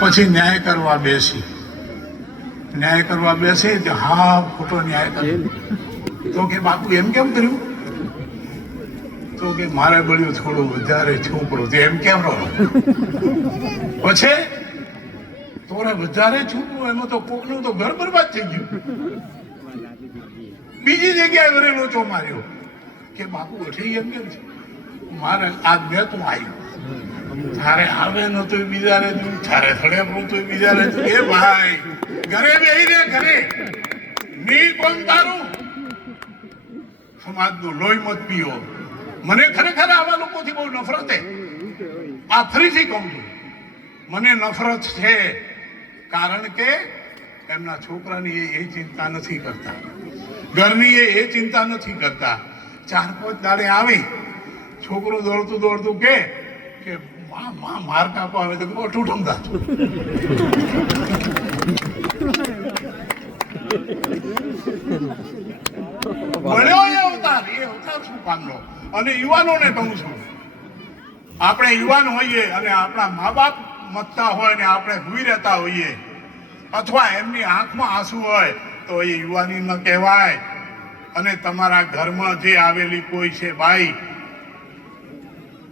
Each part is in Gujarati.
પછી ન્યાય કરવા બેસી તો હા ખોટો ન્યાય કર્યો. તો કે બાપુ એમ કેમ કર્યું? તો કે મારે બળ્યું થોડું વધારે છોકરો તો એમ કેમ રહો? પછી તોરે વધારે છૂટવું એમાં તો કોકનું તો ઘર બરબાદ થઈ ગયું. બીજી જગ્યાએ વરે લોચો માર્યો કે બાપુ એટલે એમ કેમ છે? મારે આજ મેં તું આવ્યું તારે આવે નતું બીજા રે તું તારે થડે તું બીજા રે તું. એ ભાઈ ઘરે બેહી રે ઘરે ની કોણ તારું સમાજનું લોહી મત પીઓ. મને ખરેખર આવા લોકોથી બહુ નફરત છે. આ ફરીથી કહું છું, મને નફરત છે. કારણ કે એમના છોકરાની એ ચિંતા નથી કરતા, ઘરની એ ચિંતા નથી કરતા. 4-5 દાડે આવી છોકરું દોડતું કે માર કાપો આવે તો ઓઠું ઠમતા મળ્યો એ અવતાર શું કામનો? અને યુવાનોને કહું છું, આપણે યુવાન હોઈએ અને આપણા મા બાપ મતતા હોય ને આપણે ભૂઈ રહેતા હોઈએ અથવા એમની આંખમાં આંસુ હોય તો એ યુવાની ન કહેવાય. અને તમારા ઘરમાં જે આવેલી કોઈ છે બાઈ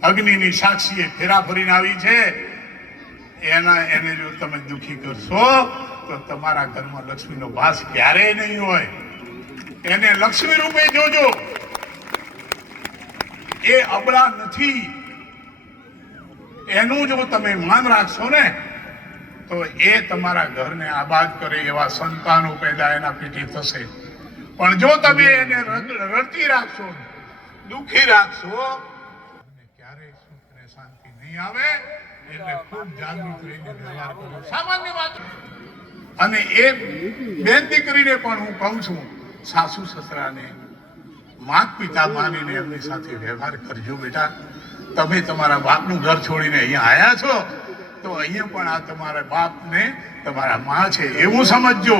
અગ્નિની સાક્ષીએ ફેરા ફરીને આવી છે, એને જો તમે દુખી કરશો તો તમારા ઘરમાં લક્ષ્મીનો વાસ ક્યારેય નહીં હોય. એને લક્ષ્મી રૂપે જોજો. એ અબળા નથી. એનું જો તમે માન રાખશો ને તો એ તમારા ઘરને આબાદ કરે એવા સંતાનો પેદા એના પેટે થશે. પણ જો તમે એને રડતી રાખશો, દુખી રાખશો, ક્યારેય સુખ અને શાંતિ નહીં આવે. એટલે ખૂબ જાગૃત રહીને વ્યવહાર કરો. સામાન્ય વાત. અને એ બેન દીકરીને પણ હું કહું છું, સાસુ સસરાને માત પિતા માનીને એમની સાથે વ્યવહાર કરજો. બેટા તમે તમારા બાપનું ઘર છોડીને અહીંયા આવ્યા છો તો અહીંયા પણ આ તમારા બાપને તમારા માં છે એવું સમજજો.